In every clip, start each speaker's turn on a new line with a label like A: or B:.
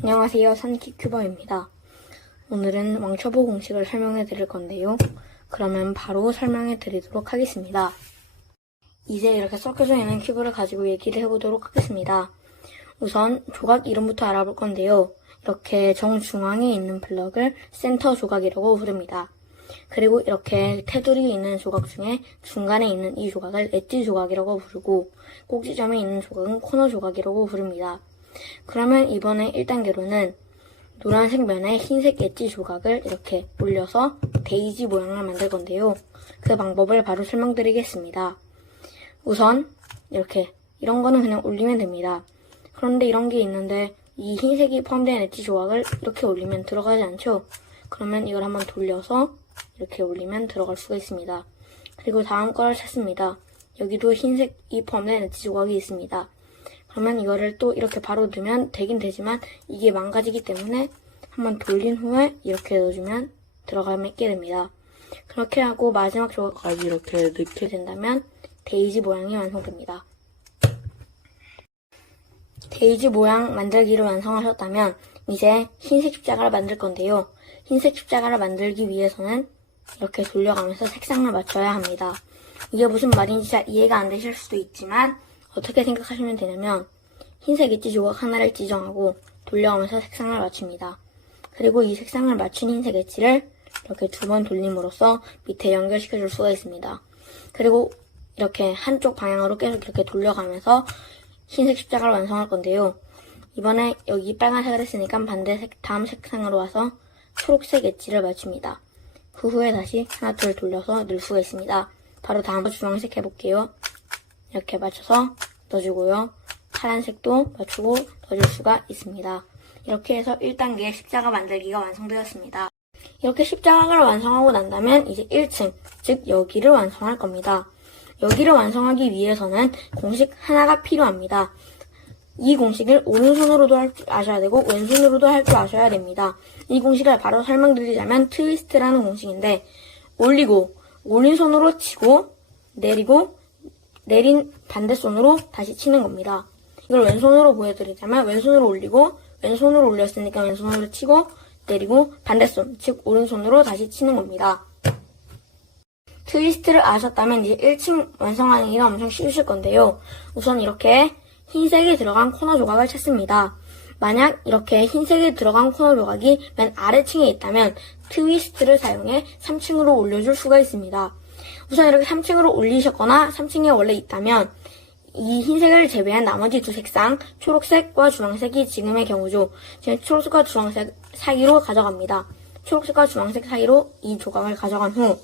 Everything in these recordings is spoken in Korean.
A: 안녕하세요. 산키큐버입니다. 오늘은 왕초보 공식을 설명해 드릴 건데요. 그러면 바로 설명해 드리도록 하겠습니다. 이제 이렇게 섞여져 있는 큐브를 가지고 얘기를 해보도록 하겠습니다. 우선 조각 이름부터 알아볼 건데요. 이렇게 정중앙에 있는 블럭을 센터 조각이라고 부릅니다. 그리고 이렇게 테두리에 있는 조각 중에 중간에 있는 이 조각을 엣지 조각이라고 부르고 꼭지점에 있는 조각은 코너 조각이라고 부릅니다. 그러면 이번에 1단계로는 노란색 면에 흰색 엣지 조각을 이렇게 올려서 데이지 모양을 만들 건데요. 그 방법을 바로 설명드리겠습니다. 우선 이렇게 이런 거는 그냥 올리면 됩니다. 그런데 이런 게 있는데 이 흰색이 포함된 엣지 조각을 이렇게 올리면 들어가지 않죠? 그러면 이걸 한번 돌려서 이렇게 올리면 들어갈 수가 있습니다. 그리고 다음 거를 찾습니다. 여기도 흰색이 포함된 엣지 조각이 있습니다. 그러면 이거를 또 이렇게 바로 넣으면 되긴 되지만 이게 망가지기 때문에 한번 돌린 후에 이렇게 넣어주면 들어가게 됩니다. 그렇게 하고 마지막 조각까지 이렇게 넣게 된다면 데이지 모양이 완성됩니다. 데이지 모양 만들기를 완성하셨다면 이제 흰색 십자가를 만들 건데요. 흰색 십자가를 만들기 위해서는 이렇게 돌려가면서 색상을 맞춰야 합니다. 이게 무슨 말인지 잘 이해가 안 되실 수도 있지만 어떻게 생각하시면 되냐면 흰색 엣지 조각 하나를 지정하고 돌려가면서 색상을 맞춥니다. 그리고 이 색상을 맞춘 흰색 엣지를 이렇게 두 번 돌림으로써 밑에 연결시켜 줄 수가 있습니다. 그리고 이렇게 한쪽 방향으로 계속 이렇게 돌려가면서 흰색 십자가를 완성할 건데요. 이번에 여기 빨간색을 했으니까 반대 색 다음 색상으로 와서 초록색 엣지를 맞춥니다. 그 후에 다시 하나 둘 돌려서 넣을 수가 있습니다. 바로 다음부터 주황색 해볼게요. 이렇게 맞춰서 넣어주고요. 파란색도 맞추고 넣어줄 수가 있습니다. 이렇게 해서 1단계 십자가 만들기가 완성되었습니다. 이렇게 십자가를 완성하고 난 다음에 이제 1층, 즉 여기를 완성할 겁니다. 여기를 완성하기 위해서는 공식 하나가 필요합니다. 이 공식을 오른손으로도 할 줄 아셔야 되고 왼손으로도 할 줄 아셔야 됩니다. 이 공식을 바로 설명드리자면 트위스트라는 공식인데 올리고 오른손으로 치고 내리고 내린 반대손으로 다시 치는 겁니다. 이걸 왼손으로 보여드리자면 왼손으로 올리고 왼손으로 올렸으니까 왼손으로 치고 내리고 반대손 즉 오른손으로 다시 치는 겁니다. 트위스트를 아셨다면 이제 1층 완성하기가 엄청 쉬우실 건데요. 우선 이렇게 흰색이 들어간 코너 조각을 찾습니다. 만약 이렇게 흰색이 들어간 코너 조각이 맨 아래층에 있다면 트위스트를 사용해 3층으로 올려줄 수가 있습니다. 우선 이렇게 3층으로 올리셨거나 3층에 원래 있다면 이 흰색을 제외한 나머지 두 색상 초록색과 주황색이 지금의 경우죠. 지금 초록색과 주황색 사이로 가져갑니다. 초록색과 주황색 사이로 이 조각을 가져간 후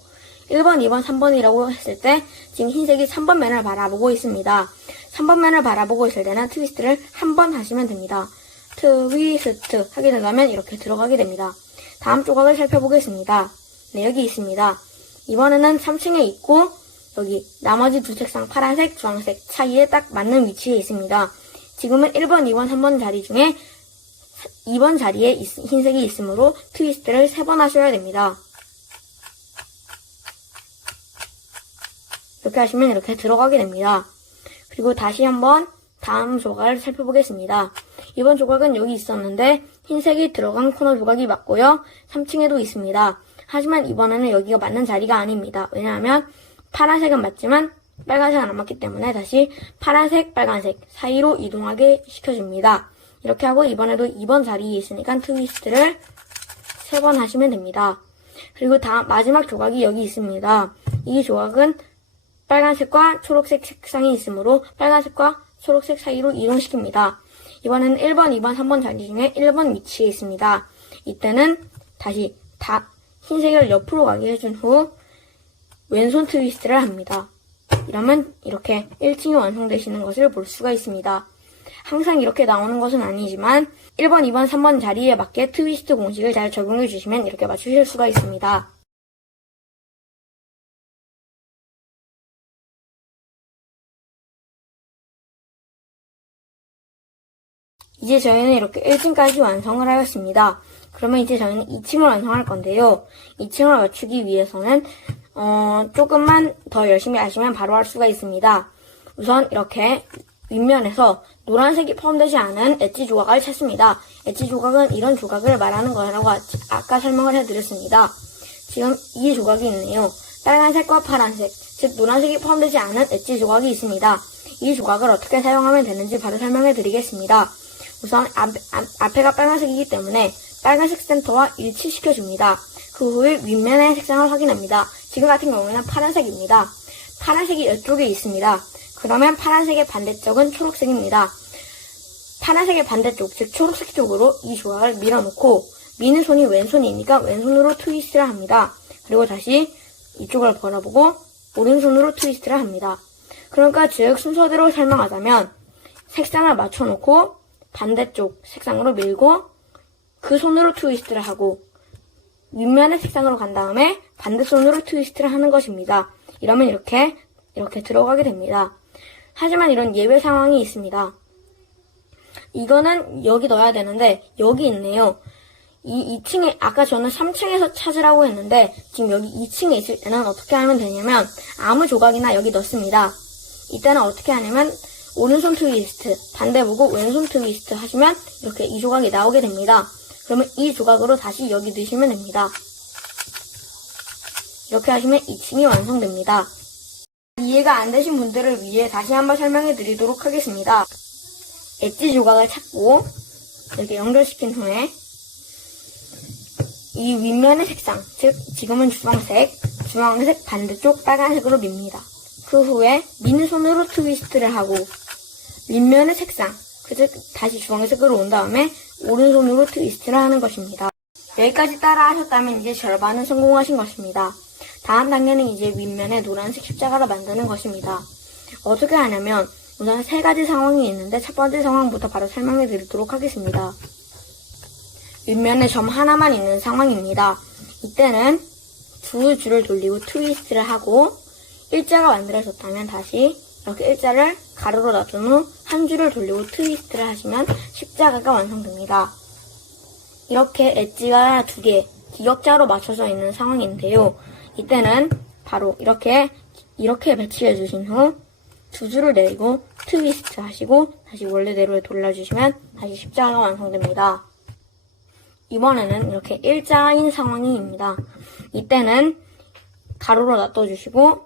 A: 1번, 2번, 3번이라고 했을 때 지금 흰색이 3번 면을 바라보고 있습니다. 3번 면을 바라보고 있을 때는 트위스트를 한 번 하시면 됩니다. 트위스트 하게 된다면 이렇게 들어가게 됩니다. 다음 조각을 살펴보겠습니다. 네, 여기 있습니다. 이번에는 3층에 있고 여기 나머지 두 색상 파란색, 주황색 사이에 딱 맞는 위치에 있습니다. 지금은 1번, 2번, 3번 자리 중에 2번 자리에 있- 흰색이 있으므로 트위스트를 3번 하셔야 됩니다. 이렇게 하시면 이렇게 들어가게 됩니다. 그리고 다시 한번 다음 조각을 살펴보겠습니다. 이번 조각은 여기 있었는데 흰색이 들어간 코너 조각이 맞고요. 3층에도 있습니다. 하지만 이번에는 여기가 맞는 자리가 아닙니다. 왜냐하면 파란색은 맞지만 빨간색은 안 맞기 때문에 다시 파란색, 빨간색 사이로 이동하게 시켜줍니다. 이렇게 하고 이번에도 2번 자리에 있으니까 트위스트를 3번 하시면 됩니다. 그리고 다음 마지막 조각이 여기 있습니다. 이 조각은 빨간색과 초록색 색상이 있으므로 빨간색과 초록색 사이로 이동시킵니다. 이번에는 1번, 2번, 3번 자리 중에 1번 위치에 있습니다. 이때는 다시 다 흰색을 옆으로 가게 해준 후 왼손 트위스트를 합니다. 이러면 이렇게 1층이 완성되시는 것을 볼 수가 있습니다. 항상 이렇게 나오는 것은 아니지만 1번, 2번, 3번 자리에 맞게 트위스트 공식을 잘 적용해 주시면 이렇게 맞추실 수가 있습니다. 이제 저희는 이렇게 1층까지 완성을 하였습니다. 그러면 이제 저희는 2층을 완성할 건데요. 2층을 맞추기 위해서는 어, 조금만 더 열심히 하시면 바로 할 수가 있습니다. 우선 이렇게 윗면에서 노란색이 포함되지 않은 엣지 조각을 찾습니다. 엣지 조각은 이런 조각을 말하는 거라고 아- 아까 설명을 해드렸습니다. 지금 이 조각이 있네요. 빨간색과 파란색, 즉 노란색이 포함되지 않은 엣지 조각이 있습니다. 이 조각을 어떻게 사용하면 되는지 바로 설명해 드리겠습니다. 우선 앞, 앞, 앞 에가 빨간색이기 때문에 빨간색 센터와 일치시켜줍니다. 그 후에 윗면의 색상을 확인합니다. 지금 같은 경우에는 파란색입니다. 파란색이 이쪽에 있습니다. 그러면 파란색의 반대쪽은 초록색입니다. 파란색의 반대쪽, 즉 초록색 쪽으로 이 조각을 밀어놓고 미는 손이 왼손이니까 왼손으로 트위스트를 합니다. 그리고 다시 이쪽을 바라보고 오른손으로 트위스트를 합니다. 그러니까 즉 순서대로 설명하자면 색상을 맞춰놓고 반대쪽 색상으로 밀고 그 손으로 트위스트를 하고 윗면의 색상으로 간 다음에 반대손으로 트위스트를 하는 것입니다. 이러면 이렇게 이렇게 들어가게 됩니다. 하지만 이런 예외 상황이 있습니다. 이거는 여기 넣어야 되는데 여기 있네요. 이 2층에 아까 저는 3층에서 찾으라고 했는데 지금 여기 2층에 있을 때는 어떻게 하면 되냐면 아무 조각이나 여기 넣습니다. 이때는 어떻게 하냐면 오른손 트위스트 반대 보고 왼손 트위스트 하시면 이렇게 이 조각이 나오게 됩니다. 그러면 이 조각으로 다시 여기 넣으시면 됩니다. 이렇게 하시면 2층이 완성됩니다. 이해가 안 되신 분들을 위해 다시 한번 설명해 드리도록 하겠습니다. 엣지 조각을 찾고 이렇게 연결시킨 후에 이 윗면의 색상, 즉 지금은 주황색, 주황색 반대쪽 빨간색으로 밉니다. 그 후에 미는 손으로 트위스트를 하고 윗면의 색상, 그즉 다시 주황색으로 온 다음에 오른손으로 트위스트를 하는 것입니다. 여기까지 따라 하셨다면 이제 절반은 성공하신 것입니다. 다음 단계는 이제 윗면에 노란색 십자가를 만드는 것입니다. 어떻게 하냐면 우선 세 가지 상황이 있는데 첫 번째 상황부터 바로 설명해 드리도록 하겠습니다. 윗면에 점 하나만 있는 상황입니다. 이때는 두 줄을 돌리고 트위스트를 하고 일자가 만들어졌다면 다시 이렇게 일자를 가로로 놔둔 후 한 줄을 돌리고 트위스트를 하시면 십자가가 완성됩니다. 이렇게 엣지가 두 개, 기역자로 맞춰져 있는 상황인데요. 이때는 바로 이렇게, 이렇게 배치해 주신 후 두 줄을 내리고 트위스트 하시고 다시 원래대로 돌려주시면 다시 십자가가 완성됩니다. 이번에는 이렇게 일자인 상황입니다. 이때는 가로로 놔둬주시고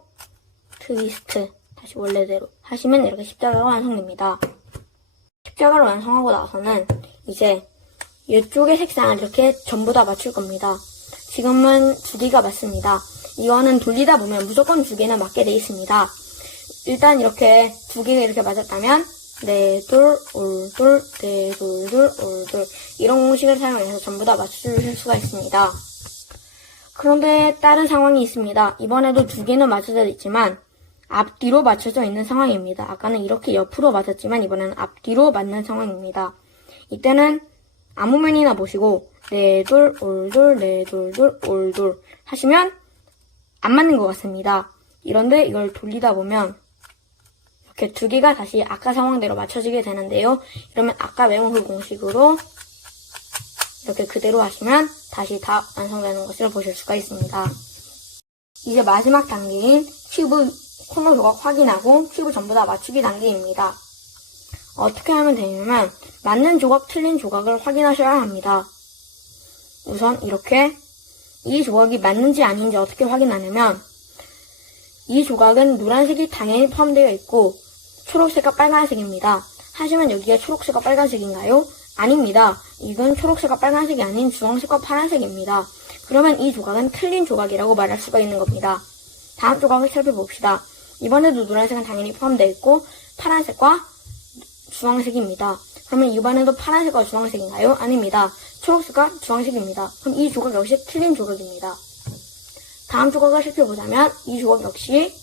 A: 트위스트 다시 원래대로 하시면 이렇게 십자가가 완성됩니다. 십자가를 완성하고 나서는 이제 이쪽의 색상을 이렇게 전부 다 맞출 겁니다. 지금은 두 개가 맞습니다. 이거는 돌리다 보면 무조건 두 개는 맞게 돼 있습니다. 일단 이렇게 두 개가 이렇게 맞았다면 네 돌, 올 돌, 네 돌, 돌, 올 돌 이런 공식을 사용해서 전부 다 맞추실 수가 있습니다. 그런데 다른 상황이 있습니다. 이번에도 두 개는 맞춰져 있지만 앞뒤로 맞춰져 있는 상황입니다. 아까는 이렇게 옆으로 맞았지만 이번에는 앞뒤로 맞는 상황입니다. 이때는 아무 면이나 보시고 네 돌, 올 돌, 네 돌, 돌, 올돌 하시면 안 맞는 것 같습니다. 이런데 이걸 돌리다 보면 이렇게 두 개가 다시 아까 상황대로 맞춰지게 되는데요. 이러면 아까 외운 그 공식으로 이렇게 그대로 하시면 다시 다 완성되는 것을 보실 수가 있습니다. 이제 마지막 단계인 큐브 코너 조각 확인하고 큐브 전부 다 맞추기 단계입니다. 어떻게 하면 되냐면 맞는 조각, 틀린 조각을 확인하셔야 합니다. 우선 이렇게 이 조각이 맞는지 아닌지 어떻게 확인하냐면 이 조각은 노란색이 당연히 포함되어 있고 초록색과 빨간색입니다. 하지만 여기가 초록색과 빨간색인가요? 아닙니다. 이건 초록색과 빨간색이 아닌 주황색과 파란색입니다. 그러면 이 조각은 틀린 조각이라고 말할 수가 있는 겁니다. 다음 조각을 살펴봅시다. 이번에도 노란색은 당연히 포함되어 있고 파란색과 주황색입니다. 그러면 이번에도 파란색과 주황색인가요? 아닙니다. 초록색과 주황색입니다. 그럼 이 조각 역시 틀린 조각입니다. 다음 조각을 살펴보자면 이 조각 역시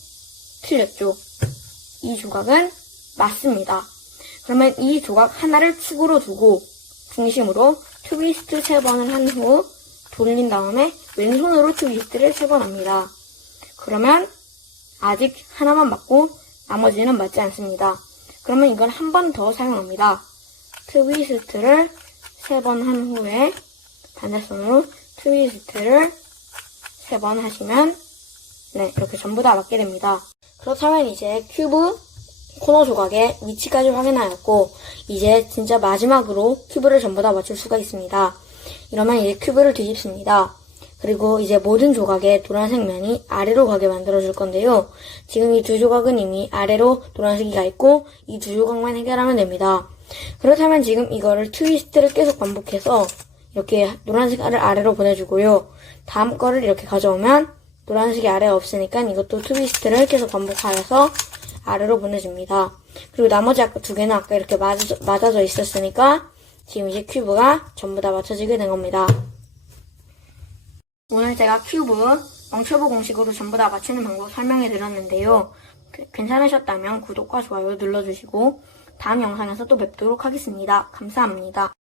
A: 틀렸죠. 이 조각은 맞습니다. 그러면 이 조각 하나를 축으로 두고 중심으로 트위스트 세 번을 한 후 돌린 다음에 왼손으로 트위스트를 세번 합니다. 그러면 아직 하나만 맞고 나머지는 맞지 않습니다. 그러면 이걸 한 번 더 사용합니다. 트위스트를 세 번 한 후에 반대손으로 트위스트를 세 번 하시면 네 이렇게 전부 다 맞게 됩니다. 그렇다면 이제 큐브 코너 조각의 위치까지 확인하였고 이제 진짜 마지막으로 큐브를 전부 다 맞출 수가 있습니다. 이러면 이제 큐브를 뒤집습니다. 그리고 이제 모든 조각의 노란색 면이 아래로 가게 만들어 줄 건데요. 지금 이 두 조각은 이미 아래로 노란색이 가 있고 이 두 조각만 해결하면 됩니다. 그렇다면 지금 이거를 트위스트를 계속 반복해서 이렇게 노란색을 아래로 보내주고요. 다음 거를 이렇게 가져오면 노란색이 아래에 없으니까 이것도 트위스트를 계속 반복하여서 아래로 보내줍니다. 그리고 나머지 아까 두 개는 아까 이렇게 맞아, 맞아져 있었으니까 지금 이제 큐브가 전부 다 맞춰지게 된 겁니다. 오늘 제가 큐브 멍큐브 공식으로 전부 다 맞추는 방법 설명해 드렸는데요. 그- 괜찮으셨다면 구독과 좋아요 눌러주시고 다음 영상에서 또 뵙도록 하겠습니다. 감사합니다.